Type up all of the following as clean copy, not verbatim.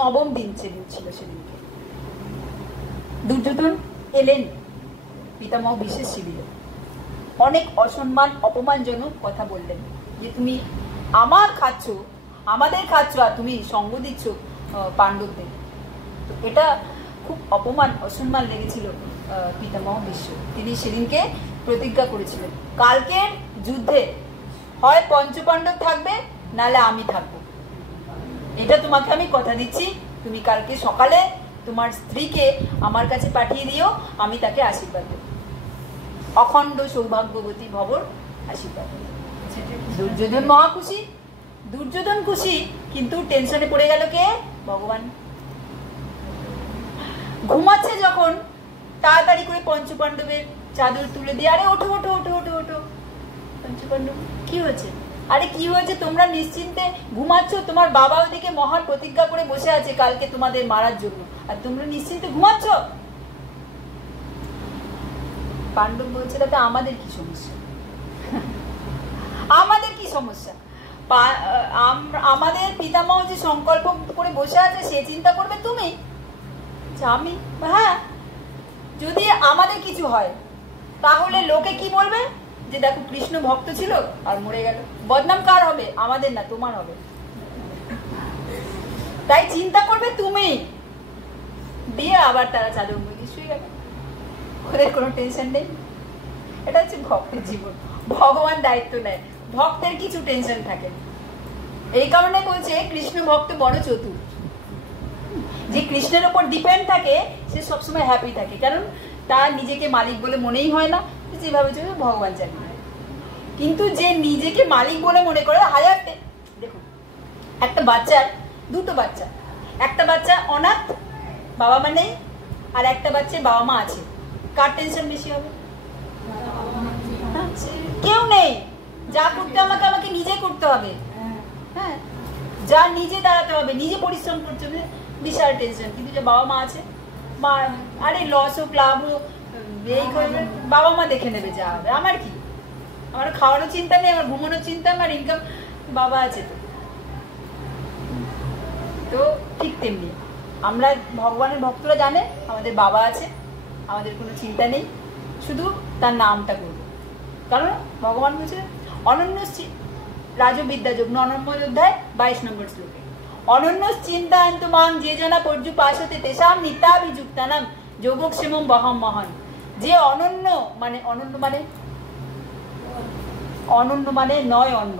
নবম দিন সেদিন ছিল। সেদিনকে দুর্যোধন এলেন পিতামহ বিশেষ শিবিরে, অনেক অসম্মান অপমানজনক কথা বললেন যে তুমি আমার খাচ্ছ, আমাদের খাচ্ছ, আর তুমি সঙ্গ দিচ্ছ পাণ্ডবদের। তো এটা খুব অপমান অসম্মান লেগেছিল পিতামহ ভীষ্ম। তিনি সেদিনকে প্রতিজ্ঞা করেছিলেন কালকের যুদ্ধে হয় পঞ্চপাণ্ডব থাকবে নালে আমি থাকবো, এটা তোমাকে আমি কথা দিচ্ছি। তুমি কালকে সকালে তোমার স্ত্রীকে আমার কাছে পাঠিয়ে দিও, আমি তাকে আশীর্বাদ দেব, অখণ্ড সৌভাগ্যবতী ভবর আশীর্বাদ। দুর্যোধন মহা খুশি, দুর্যোধন খুশি, কিন্তু টেনশনে পড়ে গেল কে? ভগবান। ঘুমাচ্ছে যখন তাড়াতাড়ি করে পঞ্চপাণ্ডবের চাদর তুলে দিয়ে, আরে ওঠো ওঠো ওঠো ওঠো ওঠো। পঞ্চপাণ্ডব কি হয়েছে? আরে কি হয়েছে? তোমরা নিশ্চিন্তে ঘুমাচ্ছ, তোমার বাবা ওদিকে মহান প্রতিজ্ঞা করে বসে আছে কালকে তোমাদের মারার জন্য, আর তোমরা নিশ্চিন্তে ঘুমাচ্ছ। পাণ্ডব বলছে তাতে আমাদের কি সমস্যা? আমাদের কি সমস্যা? আমাদের পিতামহ যে সংকল্প করে বসে আছে সে চিন্তা করবে তুমি? আমি হ্যাঁ, যদি আমাদের কিছু হয় তাহলে লোকে কি বলবে? যে দেখো কৃষ্ণ ভক্ত ছিল আর মরে গেল। বদনাম কার হবে? আমাদের না, তোমার হবে। তাই চিন্তা করবে তুমি। দিয়ে আবার তারা চাদর মুড়ি শুয়ে গেল, ওদের কোনো টেনশন নেই। এটা হচ্ছে ভক্তের জীবন। ভগবান দায়িত্ব নেয়, ভক্তের কিছু টেনশন থাকে। এই কারণে বলছে কৃষ্ণ ভক্ত বড় চতুর। যে কৃষ্ণের উপর ডিপেন্ড থাকে সে সবসময় হ্যাপি থাকে, কারণ তার নিজেকে মালিক বলে মনেই হয় না, যেভাবে চলবে ভগবান চালিয়ে। কিন্তু যে নিজেকে মালিক বলে মনে করে হাজার, দেখুন একটা বাচ্চার দুটো বাচ্চা, একটা বাচ্চা অনাথ, বাবা মা নেই, আর একটা বাচ্চার বাবা মা আছে, কার টেনশন বেশি হবে? কেউ নেই, যা করতে আমাকে আমাকে নিজে করতে হবে। হ্যাঁ, যা নিজে দাঁড়াতে হবে, নিজে পরিশ্রম করতে হবে, বিশাল টেনশন। কিন্তু যে বাবা মা আছে, আরে লস হোক লাভ হোক এই করবে, বাবা মা দেখে নেবে যা হবে। আমার কি? আমার খাওয়ারও চিন্তা নেই, আমার ঘুমানোর চিন্তা, আমার ইনকাম, বাবা আছে। তো ঠিক তেমনি আমরা ভগবানের ভক্তরা জানে আমাদের বাবা আছে, আমাদের কোনো চিন্তা নেই, শুধু তার নামটা করব। কারণ ভগবান বলছে অনন্য রাজবিদ্যাযোগ 9 নম্বর অধ্যায় 22 নম্বর শ্লোকে, অনন্য চিন্তায়ন্তু মাং যে জনা পর্যুপাসতে তেষাং নিত্যাভিযুক্তানাং যোগক্ষেমং বহম মহান। যে অনন্য মানে, অনন্য মানে, অনন্য মানে নয় অন্য,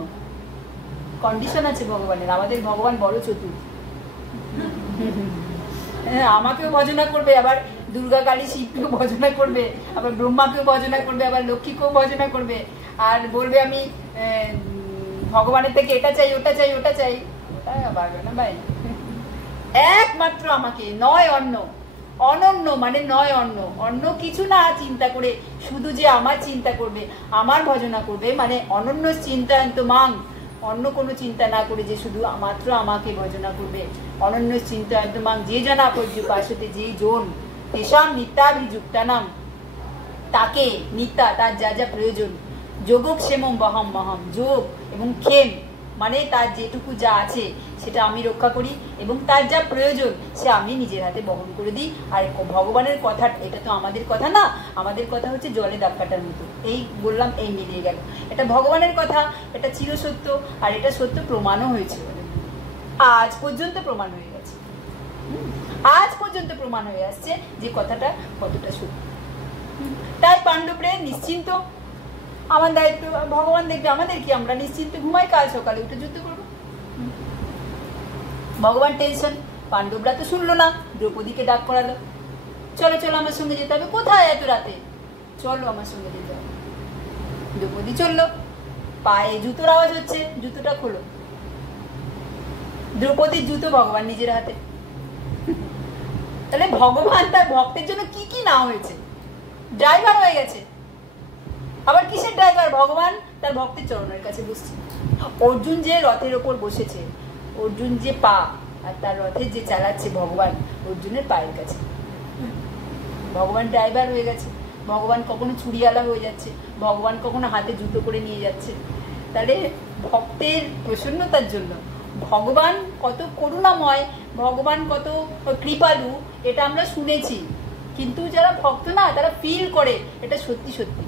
কন্ডিশন আছে ভগবানের। আমাদের ভগবান বড় চতুর। আমাকেও ভজনা করবে, আবার দুর্গা কালী শিবকেও ভজনা করবে, আবার ব্রহ্মাকেও ভজনা করবে, আবার লক্ষ্মীকেও ভজনা করবে, আর বলবে আমি ভগবানের থেকে এটা চাই ওটা চাই ওটা চাই। ওটা পারবে না ভাই, একমাত্র আমাকে, নয় অন্য। অনন্য মানে নয় অন্য, অন্য কিছু না চিন্তা করে, শুধু যে আমার চিন্তা করবে, আমার ভজনা করবে, মানে অনন্য চিন্তায়ন্ত মাং, অন্য কোনো চিন্তা না করে যে শুধু মাত্র আমাকে ভজনা করবে। অনন্য চিন্তায়ন্ত মাং যে জনা পর্যুপাসতে, যে জন তেষাং নিত্যাভিযুক্তানাং, তাকে নিত্যা, তার যা যা প্রয়োজন, যোগক্ষেমং বহম মহম, যোগ এবং ক্ষেম মানে তার যেটুকু যা আছে সেটা আমি রক্ষা করি, এবং তার যা প্রয়োজন সে আমি নিজের হাতে বহন করে দিই। আর ভগবানের কথা, এটা তো আমাদের কথা না, আমাদের কথা হচ্ছে জলে দাগ কাটার মতো। এই বললাম, এই মিলিয়ে গেল। এটা ভগবানের কথা, এটা চিরসত্য, আর এটা সত্য প্রমাণও হয়েছে, আজ পর্যন্ত প্রমাণ হয়ে গেছে। আজ পর্যন্ত প্রমাণ হয়ে আসছে যে কথাটা কতটা সত্য। তাই পাণ্ডবরে নিশ্চিন্ত, আমার দায়িত্ব, ভগবান দেখবে আমাদের কি, আমরা নিশ্চিন্ত ঘুমাই, কাল সকালে উঠে যুদ্ধ করবো। ভগবান টেনশন, পাণ্ডবরা তো শুনলো না, দ্রৌপদীকে ডাক করালো, চলো চলো আমার সঙ্গে যেতে হবে। কোথায় এত রাতে? চলো আমার সঙ্গে যেতে হবে। দ্রৌপদী চললো, পায়ে জুতোর আওয়াজ হচ্ছে, জুতোটা খোলো। দ্রৌপদীর জুতো ভগবান নিজের হাতে। তাহলে ভগবান তার ভক্তের জন্য কি কি না হয়েছে, ড্রাইভার হয়ে গেছে। আবার কিসের ড্রাইভার? ভগবান তার ভক্তের চরণের কাছে বসছে। অর্জুন যে রথের ওপর বসেছে, অর্জুন যে পা, আর তার রথের যে চালাচ্ছে ভগবান অর্জুনের পায়ের কাছে। ভগবান ড্রাইভার হয়ে গেছে। ভগবান কখনো চুড়িওয়ালা হয়ে যাচ্ছে, ভগবান কখনো হাতে জুতো করে নিয়ে যাচ্ছে। তাহলে ভক্তের প্রসন্নতার জন্য ভগবান কত করুণাময়, ভগবান কত কৃপালু, এটা আমরা শুনেছি, কিন্তু যারা ভক্ত না তারা ফিল করে এটা সত্যি সত্যি।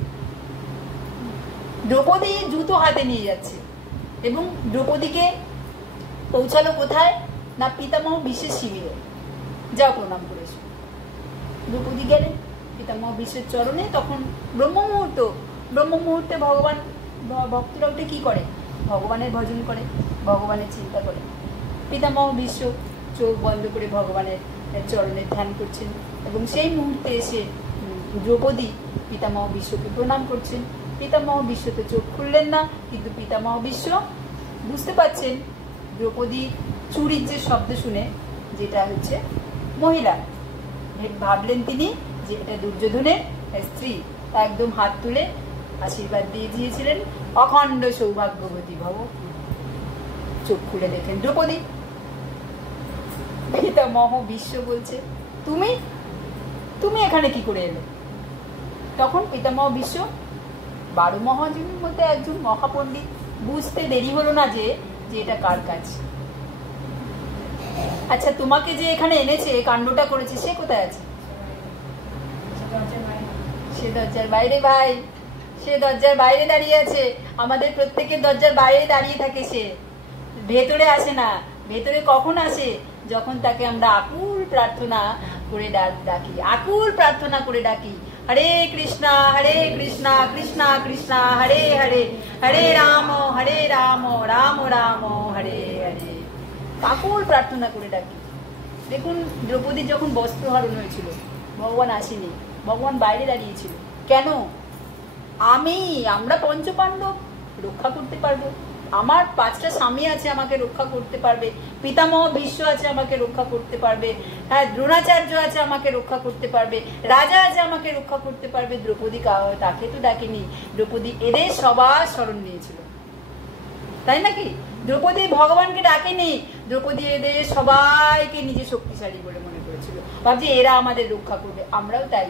দ্রৌপদী জুতো হাতে নিয়ে যাচ্ছে এবং দ্রৌপদীকে পৌঁছালো কোথায় না পিতামহ ভীষ্মের শিবিরে। যাও প্রণাম করেছো। দ্রৌপদী গেলেন পিতামহ ভীষ্মের চরণে। তখন ব্রহ্ম মুহূর্তে ভগবান ভক্তরা উঠে কি করে? ভগবানের ভজন করে, ভগবানের চিন্তা করে। পিতামহ ভীষ্ম চোখ বন্ধ করে ভগবানের চরণে ধ্যান করছেন এবং সেই মুহূর্তে এসে দ্রৌপদী পিতামহ ভীষ্মকে প্রণাম করছেন। পিতামহ ভীষ্ম তো চোখ খুললেন না, কিন্তু পিতামহ ভীষ্ম বুঝতে পারছেন দ্রৌপদী চুরির যে শব্দ শুনে যেটা হচ্ছে মহিলা, ভাবলেন তিনি যে এটা দুর্যোধনের স্ত্রী। একদম হাত তুলে আশীর্বাদ দিয়ে দিয়েছিলেন, অখণ্ড সৌভাগ্যবতী ভব। চোখ খুলে দেখেন দ্রৌপদী। পিতামহ ভীষ্ম বলছে তুমি তুমি এখানে কি করে এলে? তখন পিতামহ ভীষ্ম 12 মহাজনের মধ্যে একজন মহাপণ্ডিত, বুঝতে দেরি হলো না যে এটা কার কাজ। আচ্ছা, তোমাকে যে এখানে এনেছে, কাণ্ডটা করেছে, সে কোথায় আছে? সে দরজার বাইরে ভাই, সে দরজার বাইরে দাঁড়িয়ে আছে। আমাদের প্রত্যেকের দরজার বাইরে দাঁড়িয়ে থাকে, সে ভেতরে আসে না। ভেতরে কখন আসে? যখন তাকে আমরা আকুল প্রার্থনা করে ডাকি, আকুল প্রার্থনা করে ডাকি, হরে কৃষ্ণা কৃষ্ণা কৃষ্ণা হরে হরে, হরে রাম রাম রাম হরে হরে। আকুল প্রার্থনা করে ডাকি। দেখুন দ্রৌপদীর যখন বস্ত্রহরণ হয়েছিল, ভগবান আসেনি, ভগবান বাইরে দাঁড়িয়েছিল। কেন? আমরা পঞ্চপাণ্ডব রক্ষা করতে পারবো, আমার 5টা স্বামী আছে আমাকে রক্ষা করতে পারবে, পিতামহ ভীষ্ম আছে আমাকে রক্ষা করতে পারবে, হ্যাঁ দ্রোণাচার্য আছে আমাকে রক্ষা করতে পারবে, রাজা আছে আমাকে রক্ষা করতে পারবে। দ্রৌপদী তাকে তো ডাকেনি, দ্রৌপদী এদের সবার শরণ নিয়েছিল, তাই নাকি? দ্রৌপদী ভগবানকে ডাকেনি, দ্রৌপদী এদের সবাইকে নিজে শক্তিশালী বলে মনে করেছিল, ভাবছি এরা আমাদের রক্ষা করবে। আমরাও তাই,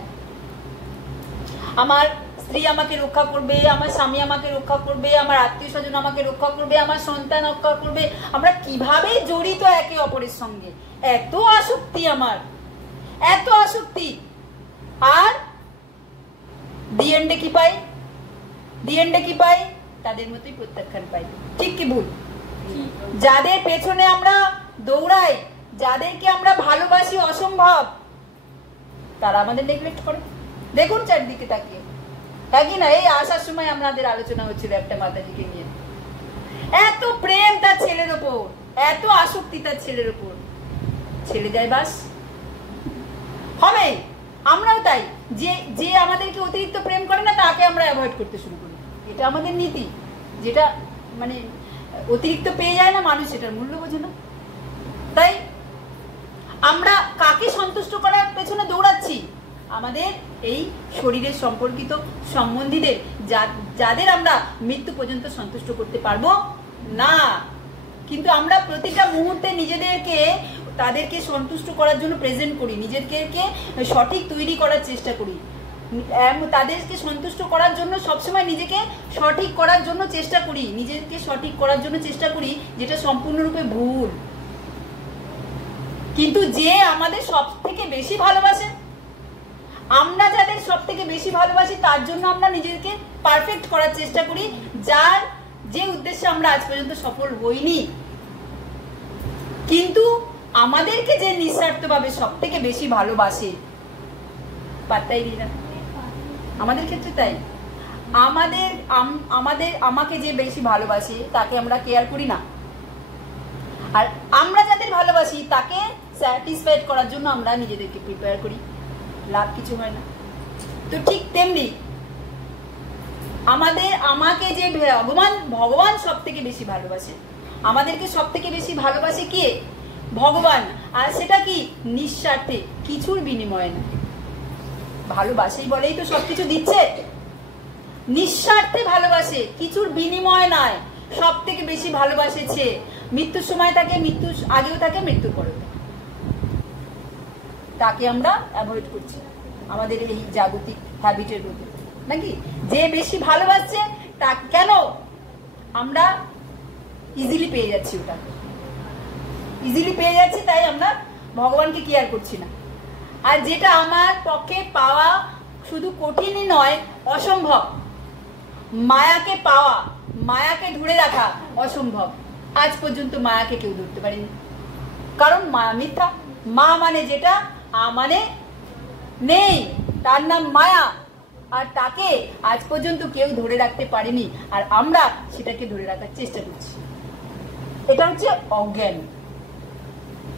আমার স্ত্রী আমাকে রক্ষা করবে, আমার স্বামী আমাকে রক্ষা করবে, আমার আত্মীয় স্বজন আমাকে রক্ষা করবে, আমার সন্তান রক্ষা করবে। আমরা কিভাবে জড়িত একে অপরের সঙ্গে, এত আসক্তি, আমার এত আসক্তি। আর দি এন্ডে কি পাই? তাদের মতোই প্রত্যাখ্যান পাই। ঠিক কি ভুল? যাদের পেছনে আমরা দৌড়াই, যাদেরকে আমরা ভালোবাসি অসম্ভব, তারা আমাদের নেগলেক্ট করে। দেখুন চারদিকে তাকিয়ে। একই না, এই আসার সময় আমাদের আলোচনা হচ্ছিল একটা মাতাজিকে নিয়ে, এত প্রেম তার ছেলের ওপর, এত আসক্তি তার ছেলের ওপর, ছেলে যায় বাস হবে। আমরাও তাই, যে আমাদেরকে অতিরিক্ত প্রেম করে না তাকে আমরা অ্যাভয়েড করতে শুরু করি। এটা আমাদের নীতি, যেটা মানে অতিরিক্ত পেয়ে যায় না মানুষ, এটার মূল্য বোঝে না। তাই আমরা কাকে সন্তুষ্ট করার পেছনে দৌড়াচ্ছি? আমাদের এই শরীরের সম্পর্কিত সম্বন্ধীদের, যাদের আমরা মৃত্যু পর্যন্ত সন্তুষ্ট করতে পারবো না। কিন্তু আমরা প্রতিটা মুহূর্তে তাদেরকে সন্তুষ্ট করার জন্য প্রেজেন্ট করি, নিজেদেরকে সঠিক তৈরি করার চেষ্টা করি, তাদেরকে সন্তুষ্ট করার জন্য সবসময় নিজেকে সঠিক করার জন্য চেষ্টা করি, নিজেকে সঠিক করার জন্য চেষ্টা করি, যেটা সম্পূর্ণরূপে ভুল। কিন্তু যে আমাদের সব থেকে বেশি ভালোবাসে, আমরা যাদের সব থেকে বেশি ভালোবাসি, তার জন্য আমরা নিজেকে পারফেক্ট করার চেষ্টা করি, যে উদ্দেশ্যে আমরা আজ পর্যন্ত সফল হইনি। কিন্তু আমাদেরকে যে নিঃস্বার্থভাবে সব থেকে বেশি ভালোবাসে, পাত্তাই দিই না। আমাদের ক্ষেত্রে তাই, আমাকে যে বেশি ভালোবাসে তাকে আমরা কেয়ার করি না, আর আমরা যাদের ভালোবাসি তাকে স্যাটিসফাইড করার জন্য আমরা নিজেদেরকে প্রিপেয়ার করি, লাভ কিছু হয় না। তো ঠিক তেমনি আমাকে যে ভগবান সব থেকে বেশি ভালোবাসে, আমাদেরকে সব থেকে বেশি ভালোবাসে কে? ভগবান। আর সেটা কি? নিঃস্বার্থে, কিছুর বিনিময়ে না। ভালোবাসেই বলেই তো সবকিছু দিচ্ছে। নিঃস্বার্থে ভালোবাসে, কিছুর বিনিময় নয়। সব থেকে বেশি ভালোবাসেছে, মৃত্যুর সময় থাকে, মৃত্যুর আগেও থাকে, মৃত্যুর পরেও থাকে। তাকে আমরা অ্যাভয়েড করছি আমাদের এই জাগতিক হ্যাবিটের মধ্যে, নাকি? যে বেশি ভালোবাসছে তা কেন আমরা ইজিলি পেয়ে যাচ্ছি ওটা, ইজিলি পেয়ে যাচ্ছি, তাই আমরা ভগবানকে কেয়ার করছি না। আর যেটা আমার পক্ষে পাওয়া শুধু কঠিনই নয়, অসম্ভব, মায়াকে পাওয়া, মায়াকে ধরে রাখা অসম্ভব। আজ পর্যন্ত মায়াকে কেউ ধরতে পারেনি, কারণ মায়া মিথ্যা। মা মানে যেটা, আ মানে নেই, তার নাম মায়া। আর তাকে আজ পর্যন্ত কেউ ধরে রাখতে পারেনি, আর আমরা সেটাকে ধরে রাখার চেষ্টা করছি। এটা হচ্ছে অজ্ঞান।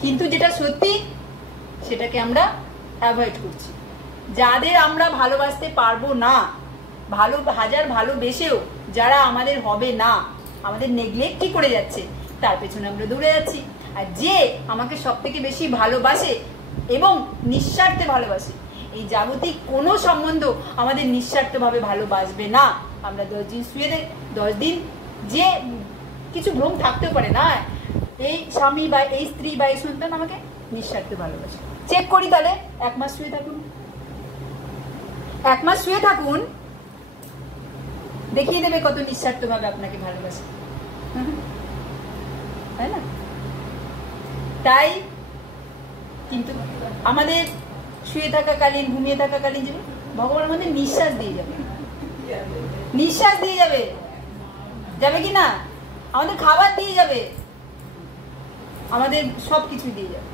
কিন্তু যেটা সত্যি সেটাকে আমরা অ্যাভয়েড করছি। যাদের আমরা ভালোবাসতে পারবো না, হাজার ভালোবেসেও যারা আমাদের হবে না, আমাদের নেগলেক্টই করে যাচ্ছে, তার পেছনে আমরা দৌড়ে যাচ্ছি। আর যে আমাকে সব থেকে বেশি ভালোবাসে এবং নিঃস্বার্থে ভালোবাসে, এই জাগতিক কোনো সম্বন্ধ আমাদের নিঃস্বার্থভাবে ভালোবাসবে না। আমরা 10 দিন শুয়ে 10 দিন, যে কিছু ভ্রম থাকতেও পারে না, এই স্বামী বা এই স্ত্রী বা এই সন্তান আমাকে নিঃস্বার্থে ভালোবাসে। চেক করি তাহলে 1 মাস শুয়ে থাকুন, 1 মাস শুয়ে থাকুন, দেখিয়ে দেবে কত নিঃস্বার্থভাবে আপনাকে ভালোবাসে, তাই না? তাই কিন্তু আমাদের শুয়ে থাকাকালীন, ঘুমিয়ে থাকাকালীন যে ভগবান আমাদের নিঃশ্বাস দিয়ে যাবে, নিঃশ্বাস দিয়ে যাবে, যাবে কি না? আমাদের খাবার দিয়ে যাবে, আমাদের সবকিছু দিয়ে যাবে।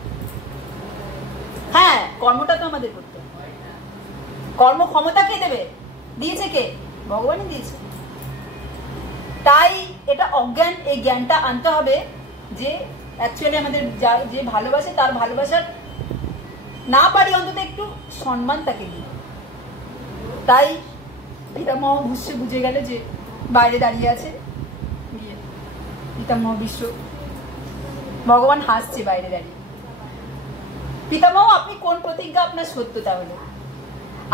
হ্যাঁ, কর্মটা তো আমাদের করতে হবে। কর্ম ক্ষমতা কে দেবে? দিয়েছে কে? ভগবানই দিয়েছে। তাই এটা অজ্ঞান, এই জ্ঞানটা আনতে হবে যে অ্যাকচুয়ালি আমাদের যে ভালোবাসে তার ভালোবাসার না পারি অন্তত একটু সম্মান তাকে দিই। তাই পিতামহ ভূষ্য বুঝে গেল যে বাইরে দাঁড়িয়ে আছে পিতামহ বিশ্ব, ভগবান হাসছে বাইরে দাঁড়িয়ে। পিতামহ, আপনি কোন প্রতিজ্ঞা আপনার সত্য? তাহলে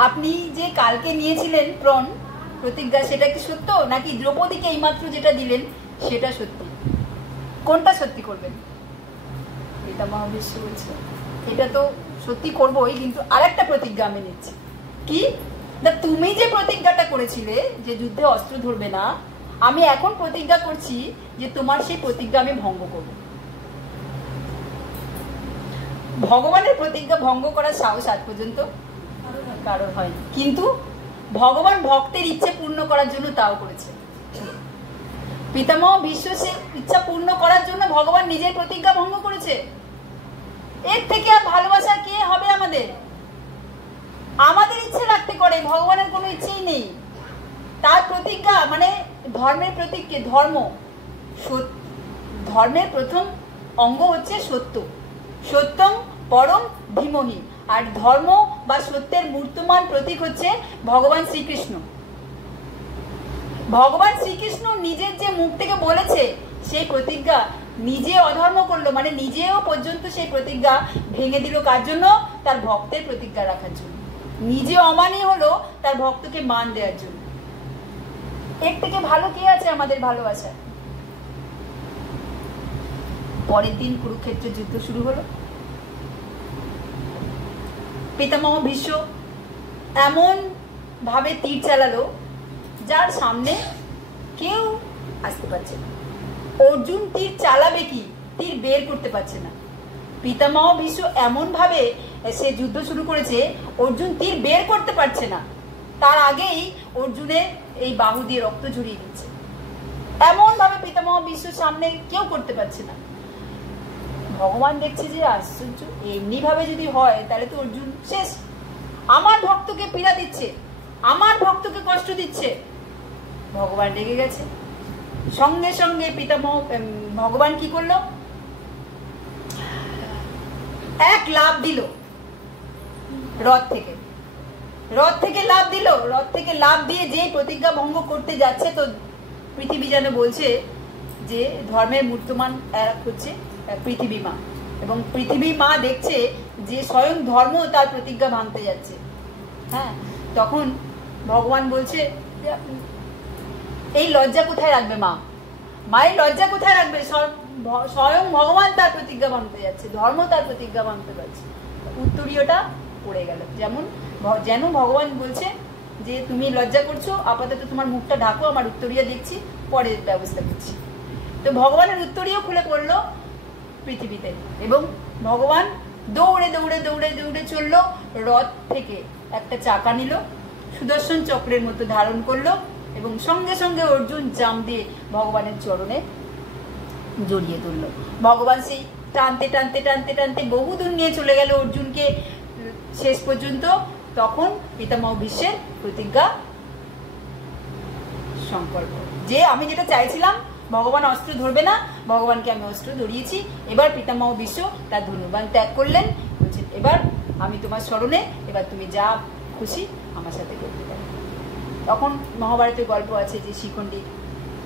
আপনি যে কালকে নিয়েছিলেন প্রণ প্রতিজ্ঞা, সেটা কি সত্য, নাকি দ্রৌপদীকে এইমাত্র যেটা দিলেন সেটা সত্যি? কোনটা সত্যি করবেন? পিতামহ বিশ্ব বলছে এটা তো সত্যি করবোই, কিন্তু আরেকটা প্রতিজ্ঞা আমি নিচ্ছি। কি না, তুমি যে প্রতিজ্ঞাটা করেছিলে যে যুদ্ধে অস্ত্র ধরবে না, আমি এখন প্রতিজ্ঞা করছি যে তোমার সেই প্রতিজ্ঞা আমি ভঙ্গ করব। ভগবানের প্রতিজ্ঞা ভঙ্গ করার সাহস আজ পর্যন্ত কারোর হয়নি, কিন্তু ভগবান ভক্তের ইচ্ছে পূর্ণ করার জন্য তাও করেছে। পিতামহ বিশ্ব সে ইচ্ছা পূর্ণ করার জন্য ভগবান নিজের প্রতিজ্ঞা ভঙ্গ করেছে। এর থেকে আর ভালোবাসা কে হবে আমাদের? আমাদের ইচ্ছে রাখতে করে, ভগবানের কোনো ইচ্ছেই নেই। তার প্রতিজ্ঞা মানে ধর্মের প্রতীক কে? ধর্ম। ধর্মের প্রথম অঙ্গ হচ্ছে সত্য, সত্যম পরম ধীমহি। আর ধর্ম বা সত্যের মূর্তমান প্রতীক হচ্ছে ভগবান শ্রীকৃষ্ণ। ভগবান শ্রীকৃষ্ণ নিজের যে মুখ থেকে বলেছে সেই প্রতিজ্ঞা নিজে অধর্ম করলো, মানে নিজেও পর্যন্ত সেই প্রতিজ্ঞা ভেঙে দিল। কার জন্য? তার ভক্তের প্রতিজ্ঞা রাখার জন্য। নিজে অমানি হলো তার ভক্তকে মান দেওয়ার জন্য। এর থেকে ভালো কে আছে আমাদের ভালোবাসা? পরের দিন কুরুক্ষেত্রের যুদ্ধ শুরু হলো। পিতামহ ভীষ্ম এমন ভাবে তীর চালালো যার সামনে কেউ আসতে পারছে না। অর্জুন তীর চালাবে কি, তীর বের করতে পারছে না। পিতামহ ভীষ্ম এমন ভাবে সে যুদ্ধ শুরু করেছে, অর্জুন তীর বের করতে পারছে না, তার আগেই অর্জুনের এই বাহু দিয়ে রক্ত ঝরিয়ে দিচ্ছে। এমন ভাবে পিতামহ ভীষ্ম সামনে কেউ করতে পারছে না। ভগবান দেখছে যে আশ্চর্য, এমনি ভাবে যদি হয় তাহলে তো অর্জুন শেষ। আমার ভক্তকে পীড়া দিচ্ছে, আমার ভক্তকে কষ্ট দিচ্ছে। ভগবান রেগে গেছে। সঙ্গে সঙ্গে ভগবান কি করলো? এক লাফ দিল রথ থেকে, রথ থেকে লাফ দিল। রথ থেকে লাফ দিয়ে যে প্রতিজ্ঞা ভঙ্গ করতে যাচ্ছে, তো পৃথিবী যেন বলছে যে ধর্মের মূর্তমান হচ্ছে পৃথিবী মা, এবং পৃথিবী মা দেখছে যে স্বয়ং ধর্ম তার প্রতিজ্ঞা ভাঙতে যাচ্ছে। হ্যাঁ, তখন ভগবান বলছে এই লজ্জা কোথায় রাখবে মা? মায়ের লজ্জা কোথায় রাখবে? স্বয়ং ভগবান তার প্রতিজ্ঞা ভাঙতে যাচ্ছে, ধর্ম তার প্রতিজ্ঞা ভাঙতে পারছে। উত্তরীয়টা পড়ে গেল। যেন ভগবান বলছে যে তুমি লজ্জা করছো, আপাতত তোমার মুখটা ঢাকো, আমার উত্তরীয় দেখছি, পরে ব্যবস্থা করছি। তো ভগবানের উত্তরীয় খুলে পড়লো। পৃথিবীতে। এবং ভগবান দৌড়ে দৌড়ে দৌড়ে দৌড়ে চললো, রথ থেকে একটা চাকা নিল, সুদর্শন চক্রের মতো ধারণ করলো এবং সঙ্গে সঙ্গে অর্জুন জাম দিয়ে ভগবানের চরণে জড়িয়ে ধরল। ভগবান সেই টানতে টানতে টানতে টানতে বহুদূর নিয়ে চলে গেল অর্জুনকে শেষ পর্যন্ত। তখন পিতামহ ভীষ্মের প্রতিজ্ঞা সংকল্প যে আমি যেটা চাইছিলাম, ভগবান অস্ত্র ধরবে না, ভগবানকে আমি অস্ত্র ধরিয়েছি। এবার পিতামহ ভীষ্ম তার ধনুর্বাণ ত্যাগ করলেন, বলছেন এবার আমি তোমার স্মরণে, এবার তুমি যা খুশি আমার সাথে করতে পারো। তখন মহাভারতের গল্প আছে যে শিখণ্ডী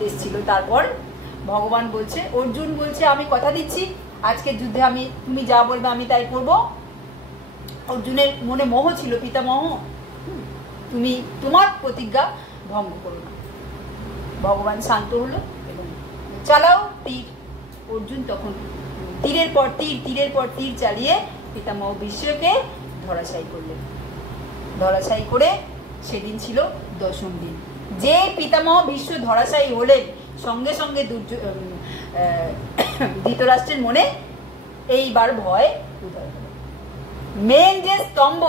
এসেছিল। তারপর ভগবান বলছে, অর্জুন বলছে আমি কথা দিচ্ছি আজকের যুদ্ধে আমি, তুমি যা বলবে আমি তাই করব। অর্জুনের মনে মোহ ছিল, পিতামহ তুমি তোমার প্রতিজ্ঞা ভঙ্গ করো না। ভগবান শান্ত হলো এবং চালাও তীর। অর্জুন তখন তীরের পর তীর চালিয়ে পিতামহ ভীষ্মকে ধরাশায়ী করলেন। ধরাশায়ী করে সেদিন ছিল দশম দিন। যে পিতামহ ভীষ্ম ধরাশায়ী হলেন, সঙ্গে সঙ্গে ধৃতরাষ্ট্রের মনে এইবার ভয় উদয় হলো। মেন যে স্তম্ভ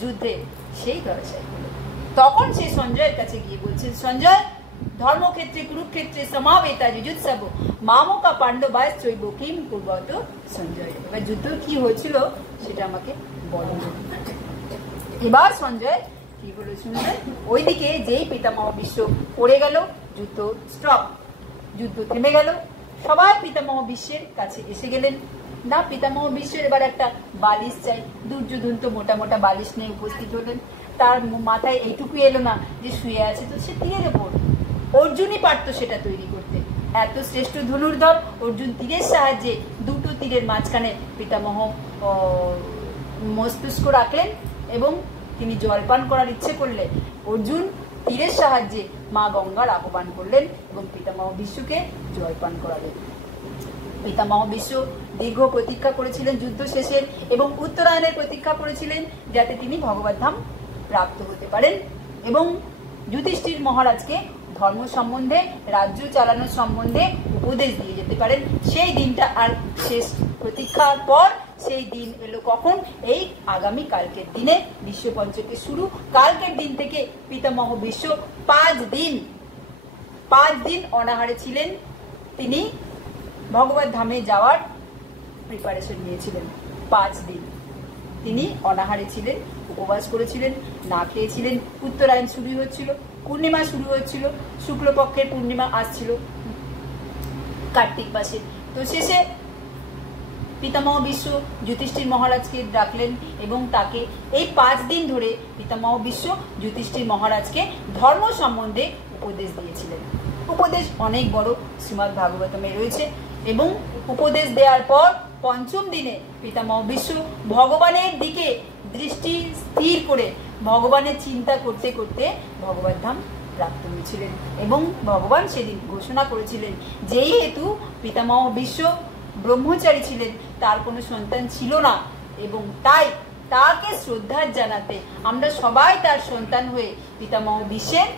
যুদ্ধে, সেই ধরাশায়ী হলো। তখন সে সঞ্জয়ের কাছে গিয়ে বলছেন, সঞ্জয় ধর্মক্ষেত্রে কুরুক্ষেত্রে সমাবেতা যুজুৎসব মামকা পাণ্ডবায় চৈব কিম কুর্বত সঞ্জয়। এবার যুদ্ধ কি হয়েছিল সেটা আমাকে বলো। এবার সঞ্জয় কি হলো শুনলেন। ওইদিকে যেই পিতামহ ভীষ্ম পড়ে গেল, যুদ্ধ স্টপ, যুদ্ধ থেমে গেল। সবাই পিতামহ ভীষ্মের কাছে এসে গেলেন। না, পিতামহ ভীষ্মের এবার একটা বালিশ চাই। দুর্যোধন তো মোটা মোটা বালিশ নিয়ে উপস্থিত হলেন। তার মাথায় এইটুকু এলো না যে শুয়ে আছে তো সে তীরের ওপর। অর্জুনই পারত সেটা তৈরি করতে। এত শ্রেষ্ঠ ধনুর্ধর অর্জুন তীরের সাহায্যে দুটো তীরের মাঝখানে পিতামহ মস্তিষ্ক রাখলেন এবং তিনি জলপান করার ইচ্ছে করলে অর্জুন তীরের সাহায্যে মা গঙ্গার আহ্বান করলেন এবং পিতামহ ভীষ্মকে জলপান করালেন। পিতামহ ভীষ্ম দীর্ঘ প্রতীক্ষা করেছিলেন যুদ্ধ শেষের এবং উত্তরায়ণের প্রতীক্ষা করেছিলেন যাতে তিনি ভগবত ধাম প্রাপ্ত হতে পারেন এবং যুধিষ্ঠির মহারাজকে ধর্ম সম্বন্ধে, রাজ্য চালানোর সম্বন্ধে উপদেশ দিয়ে যেতে পারেন। সেই দিনটা আর শেষ প্রতীক্ষার পর সেই দিন এলো কখন? এই আগামী কালকের দিনে বিশ্ব পঞ্চকের শুরু। কালকের দিন থেকে পিতামহ ভীষ্ম 5 দিন অনাহারে ছিলেন। তিনি ভগবত ধামে যাওয়ার প্রিপারেশন নিয়েছিলেন। 5 দিন তিনি অনাহারে ছিলেন, উপবাস করেছিলেন, না খেয়েছিলেন। উত্তরায়ণ শুরু হচ্ছিল, পূর্ণিমা শুরু হচ্ছিল, শুক্লপক্ষের পূর্ণিমা আসছিল কার্তিক মাসে। তো শেষে পিতামহ ভীষ্ম যুধিষ্ঠির মহারাজকে ডাকলেন এবং তাকে এই 5 দিন ধরে পিতামহ ভীষ্ম যুধিষ্ঠির মহারাজকে ধর্ম সম্বন্ধে উপদেশ দিয়েছিলেন। উপদেশ অনেক বড়, শ্রীমদ্ ভাগবতমে রয়েছে। এবং উপদেশ দেওয়ার পর 5ম দিনে পিতামহ ভীষ্ম ভগবানের দিকে দৃষ্টি স্থির করে ভগবানের চিন্তা করতে করতে ভগবত ধাম প্রাপ্ত হয়েছিলেন। এবং ভগবান সেদিন ঘোষণা করেছিলেন যেই হেতু পিতামহ ভীষ্ম ব্রহ্মচারী ছিলেন, তার কোনো সন্তান ছিল না এবং তাই তাকে শ্রদ্ধা জানাতে আমরা সবাই তার সন্তান হয়ে পিতামহ ভীষ্মের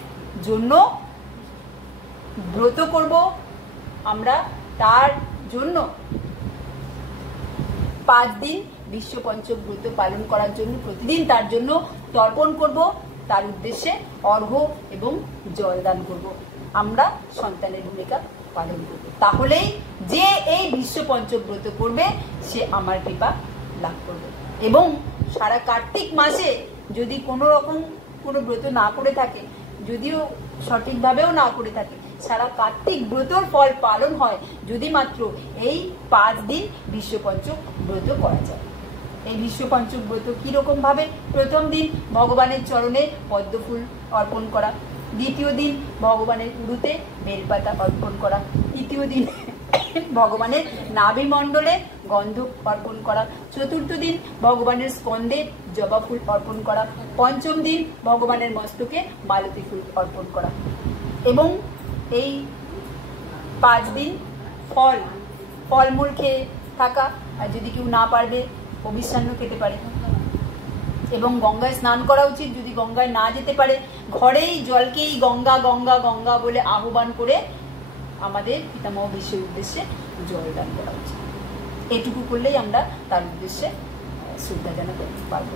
জন্য ব্রত করব। আমরা তার জন্য 5 দিন বিশ্ব পঞ্চক ব্রত পালন করার জন্য প্রতিদিন তার জন্য তর্পণ করব, তার উদ্দেশ্যে অর্ঘ্য এবং জলদান করব। আমরা সন্তানের ভূমিকা পালন করব। তাহলেই যে এই বিশ্ব পঞ্চক ব্রত করবে সে আমার কৃপা লাভ করবে। এবং সারা কার্তিক মাসে যদি কোনো রকম কোনো ব্রত না করে থাকে, যদিও সঠিকভাবেও না করে থাকে, সারা কার্তিক ব্রতর ফল পালন হয় যদি মাত্র এই 5 দিন বিশ্ব পঞ্চক ব্রত করা যায়। এই বিশ্ব পঞ্চক ব্রত কিরকম ভাবে? প্রথম দিন ভগবানের চরণে পদ্মফুল অর্পণ করা, দ্বিতীয় দিন ভগবানের উরুতে বেলপাতা অর্পণ করা, তৃতীয় দিন ভগবানের নাভি মণ্ডলে গন্ধ অর্পণ করা, চতুর্থ দিন ভগবানের স্কন্ধে জবা ফুল অর্পণ করা, 5ম দিন ভগবানের মস্তকে মালতী ফুল অর্পণ করা। এবং এই 5 দিন ফলমূল খেয়ে থাকা, আর যদি কেউ না পারবে অবিষ্টান্ন খেতে পারে। এবং গঙ্গায় স্নান করা উচিত। যদি গঙ্গায় না যেতে পারে ঘরেই জলকেই গঙ্গা গঙ্গা গঙ্গা বলে আহ্বান করে আমাদের পিতামহ ভীষ্মের উদ্দেশ্যে জল দান করা উচিত। এটুকু করলেই আমরা তার উদ্দেশ্যে শ্রদ্ধা জানাতে পারবো।